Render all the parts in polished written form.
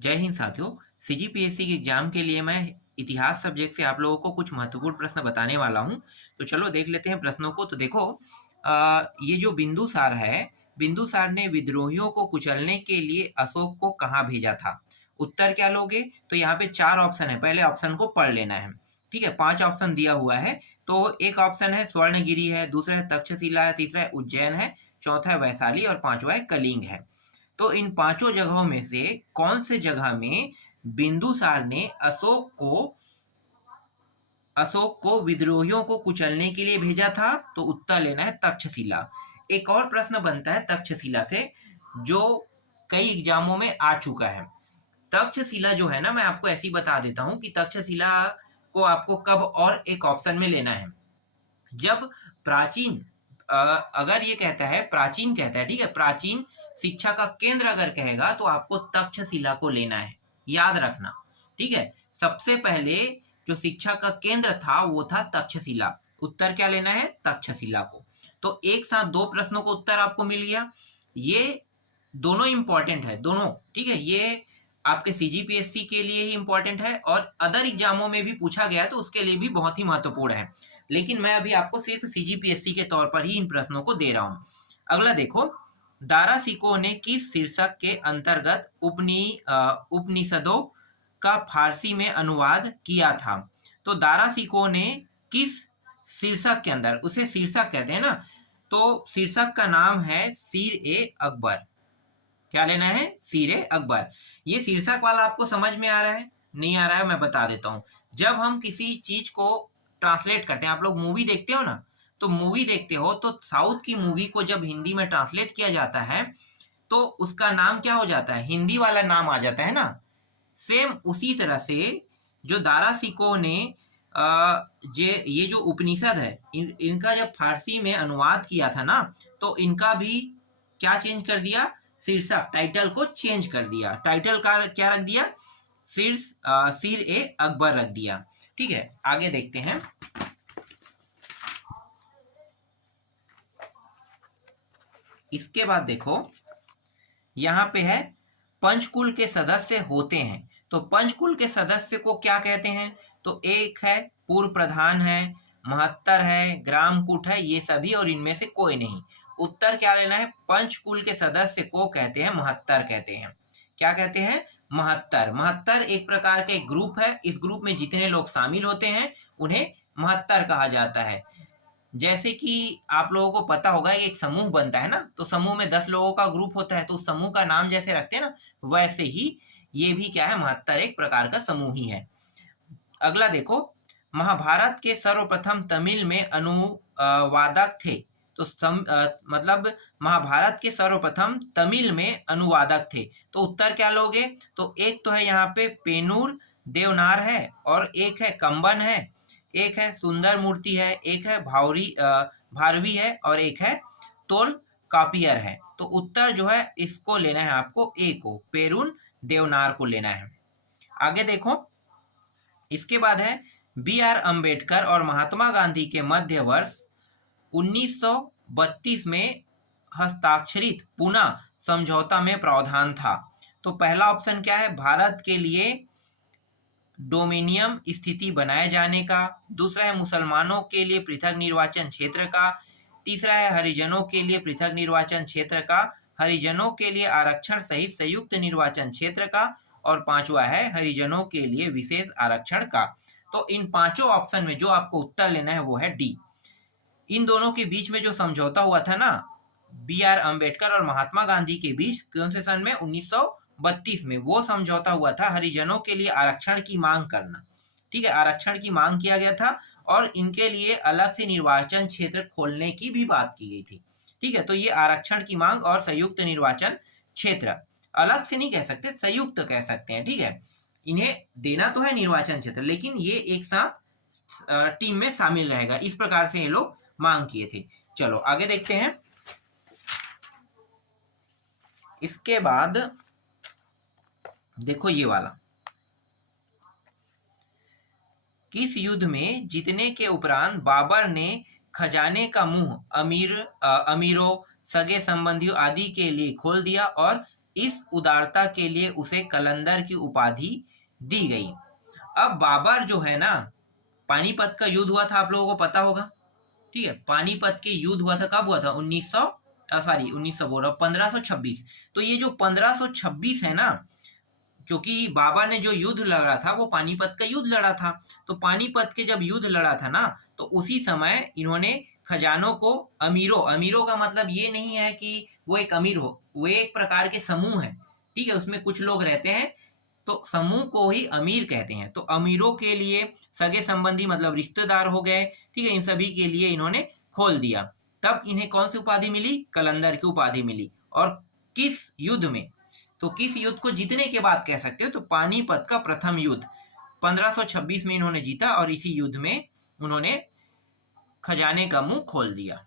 जय हिंद साथियों। सीजीपीएससी के एग्जाम के लिए मैं इतिहास सब्जेक्ट से आप लोगों को कुछ महत्वपूर्ण प्रश्न बताने वाला हूं। तो चलो देख लेते हैं प्रश्नों को। तो देखो, ये जो बिंदुसार है, बिंदुसार ने विद्रोहियों को कुचलने के लिए अशोक को कहाँ भेजा था? उत्तर क्या लोगे? तो यहाँ पे 4 ऑप्शन है, पहले ऑप्शन को पढ़ लेना है। ठीक है, 5 ऑप्शन दिया हुआ है। तो एक ऑप्शन है स्वर्णगिरी है, दूसरा है तक्षशिला है, तीसरा है उज्जैन है, चौथा है वैशाली और पांचवा है कलिंग है। तो इन पांचों जगहों में से कौन से जगह में बिंदुसार ने अशोक को विद्रोहियों को कुचलने के लिए भेजा था? तो उत्तर लेना है तक्षशिला। एक और प्रश्न बनता है तक्षशिला से, जो कई एग्जामों में आ चुका है। तक्षशिला जो है ना, मैं आपको ऐसी बता देता हूं कि तक्षशिला को आपको कब और एक ऑप्शन में लेना है। जब प्राचीन अगर ये कहता है, प्राचीन कहता है, ठीक है, प्राचीन शिक्षा का केंद्र अगर कहेगा तो आपको तक्षशिला को लेना है, याद रखना। ठीक है, सबसे पहले जो शिक्षा का केंद्र था वो था तक्षशिला। उत्तर क्या लेना है? तक्षशिला को। तो एक साथ दो प्रश्नों को उत्तर आपको मिल गया। ये दोनों इंपॉर्टेंट है, दोनों। ठीक है, ये आपके सीजीपीएससी के लिए ही इंपॉर्टेंट है और अदर एग्जामों में भी पूछा गया है तो उसके लिए भी बहुत ही महत्वपूर्ण है। लेकिन मैं अभी आपको सिर्फ सीजीपीएससी के तौर पर ही इन प्रश्नों को दे रहा हूं। अगला देखो, दारासिको ने किस शीर्षक के अंतर्गत उपनिषदों का फारसी में अनुवाद किया था? तो दारासिको ने किस शीर्षक के अंदर, उसे शीर्षक कहते हैं ना, तो शीर्षक का नाम है सीर-ए-अकबर। क्या लेना है? सीर-ए-अकबर। ये शीर्षक वाला आपको समझ में आ रहा है? नहीं आ रहा है? मैं बता देता हूं। जब हम किसी चीज को ट्रांसलेट करते हैं, आप लोग मूवी देखते हो ना, तो मूवी देखते हो तो साउथ की मूवी को जब हिंदी में ट्रांसलेट किया जाता है तो उसका नाम क्या हो जाता है? हिंदी वाला नाम आ जाता है ना। सेम उसी तरह से जो दारासिको ने ये जो उपनिषद है, इनका जब फारसी में अनुवाद किया था ना, तो इनका भी क्या चेंज कर दिया? शीर्षक, टाइटल को चेंज कर दिया। टाइटल का क्या रख दिया? सीर-ए-अकबर रख दिया। ठीक है, आगे देखते हैं। इसके बाद देखो, यहां पे है पंचकुल के सदस्य होते हैं। तो पंचकुल के सदस्य को क्या कहते हैं? तो एक है पूर्व प्रधान है, महत्तर है, ग्रामकूट है, ये सभी और इनमें से कोई नहीं। उत्तर क्या लेना है? पंचकुल के सदस्य को कहते हैं महत्तर कहते हैं। क्या कहते हैं? महत्तर। महत्तर एक प्रकार का एक ग्रुप है। इस ग्रुप में जितने लोग शामिल होते हैं उन्हें महत्तर कहा जाता है। जैसे कि आप लोगों को पता होगा, एक समूह बनता है ना, तो समूह में 10 लोगों का ग्रुप होता है, तो उस समूह का नाम जैसे रखते हैं ना, वैसे ही ये भी क्या है? महत्तर एक प्रकार का समूह ही है। अगला देखो, महाभारत के सर्वप्रथम तमिल में अनुवादक थे। तो मतलब महाभारत के सर्वप्रथम तमिल में अनुवादक थे। तो उत्तर क्या लोगे? तो एक तो है यहाँ पे पेनूर देवनार है, और एक है कंबन है, एक है सुंदर मूर्ति है, एक है भारवी है, और एक है तोल कापियर है। तो उत्तर जो है इसको लेना है आपको, ए को, पेरून देवनार को लेना है। आगे देखो, इसके बाद है बी.आर. अंबेडकर और महात्मा गांधी के मध्य वर्ष 1932 में हस्ताक्षरित पूना समझौता में प्रावधान था। तो पहला ऑप्शन क्या है? भारत के लिए डोमिनियम स्थिति बनाए जाने का। दूसरा है मुसलमानों के लिए पृथक निर्वाचन क्षेत्र का। तीसरा है हरिजनों के लिए पृथक निर्वाचन क्षेत्र का, हरिजनों के लिए आरक्षण सहित संयुक्त निर्वाचन क्षेत्र का, और पांचवा है हरिजनों के लिए विशेष आरक्षण का। तो इन पांचों ऑप्शन में जो आपको उत्तर लेना है वो है डी। इन दोनों के बीच में जो समझौता हुआ था ना, बी.आर. अंबेडकर और महात्मा गांधी के बीच, कौन से सन में? 1932 में वो समझौता हुआ था हरिजनों के लिए आरक्षण की मांग करना। ठीक है, आरक्षण की मांग किया गया था और इनके लिए अलग से निर्वाचन क्षेत्र खोलने की भी बात की गई थी। ठीक है, तो ये आरक्षण की मांग और संयुक्त निर्वाचन क्षेत्र, अलग से नहीं कह सकते, संयुक्त कह सकते हैं। ठीक है, इन्हें देना तो है निर्वाचन क्षेत्र, लेकिन ये एक साथ टीम में शामिल रहेगा, इस प्रकार से ये लोग मांग किए थे। चलो आगे देखते हैं। इसके बाद देखो ये वाला, किस युद्ध में जीतने के उपरांत बाबर ने खजाने का मुंह अमीरों, सगे संबंधियों आदि के लिए खोल दिया और इस उदारता के लिए उसे कलंदर की उपाधि दी गई। अब बाबर जो है ना, पानीपत का युद्ध हुआ था, आप लोगों को पता होगा, ठीक है। पानीपत के युद्ध हुआ था, कब हुआ था? 1900 बोल रहा हूँ, 1526। तो ये जो 1526 है ना, क्योंकि बाबर ने जो युद्ध लड़ा था वो पानीपत का युद्ध लड़ा था। तो पानीपत के जब युद्ध लड़ा था ना, तो उसी समय इन्होंने खजानों को अमीरों का मतलब ये नहीं है कि वो एक अमीर हो, वो एक प्रकार के समूह है, ठीक है, उसमें कुछ लोग रहते हैं, तो समूह को ही अमीर कहते हैं। तो अमीरों के लिए सगे संबंधी मतलब रिश्तेदार हो गए, ठीक है, इन सभी के लिए इन्होंने खोल दिया। तब इन्हें कौन सी उपाधि मिली? कलंदर की उपाधि मिली। और किस युद्ध में? तो किस युद्ध को जीतने के बाद कह सकते हो? तो पानीपत का प्रथम युद्ध 1526 में इन्होंने जीता, और इसी युद्ध में उन्होंने खजाने का मुंह खोल दिया।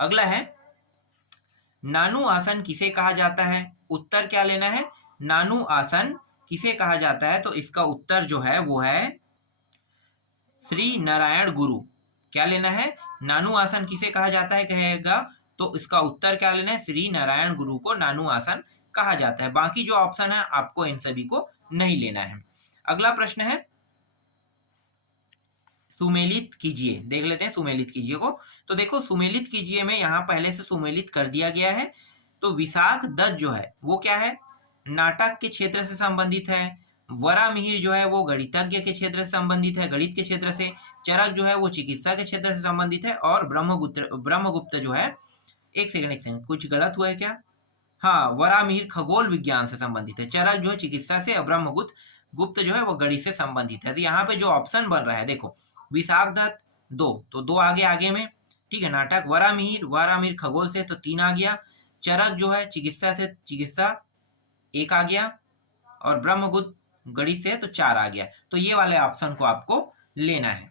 अगला है, नानू आसन किसे कहा जाता है? उत्तर क्या लेना है? नानू आसन किसे कहा जाता है? तो इसका उत्तर जो है वो है श्री नारायण गुरु। क्या लेना है? नानू आसन किसे कहा जाता है कहेगा, तो इसका उत्तर क्या लेना है? श्री नारायण गुरु को नानू आसन कहा जाता है। बाकी जो ऑप्शन है आपको इन सभी को नहीं लेना है। अगला प्रश्न है, सुमेलित कीजिए। देख लेते हैं सुमेलित कीजिए को। तो देखो, सुमेलित कीजिए में यहाँ पहले से सुमेलित कर दिया गया है। तो विशाख दत्त जो है वो क्या है? नाटक के क्षेत्र से संबंधित है। वरामिहिर जो है वो गणितज्ञ के क्षेत्र से संबंधित है, गणित के क्षेत्र से। चरक जो है वो चिकित्सा के क्षेत्र से संबंधित है। और ब्रह्मगुप्त जो है, एक सेकंड कुछ गलत हुआ है क्या? हाँ, वरामिहिर खगोल विज्ञान से संबंधित है, चरक जो है चिकित्सा से, और ब्रह्मगुप्त जो है वो गणित से संबंधित है। तो यहाँ पे जो ऑप्शन बन रहा है, देखो, विशाख दत्त 2, तो 2 आगे में, ठीक है। नाटक वरामिहिर खगोल से, तो 3 आ गया। चरक जो है चिकित्सा से, चिकित्सा 1 आ गया। और ब्रह्मगुप्त गणित से, तो 4 आ गया। तो ये वाले ऑप्शन को आपको लेना है।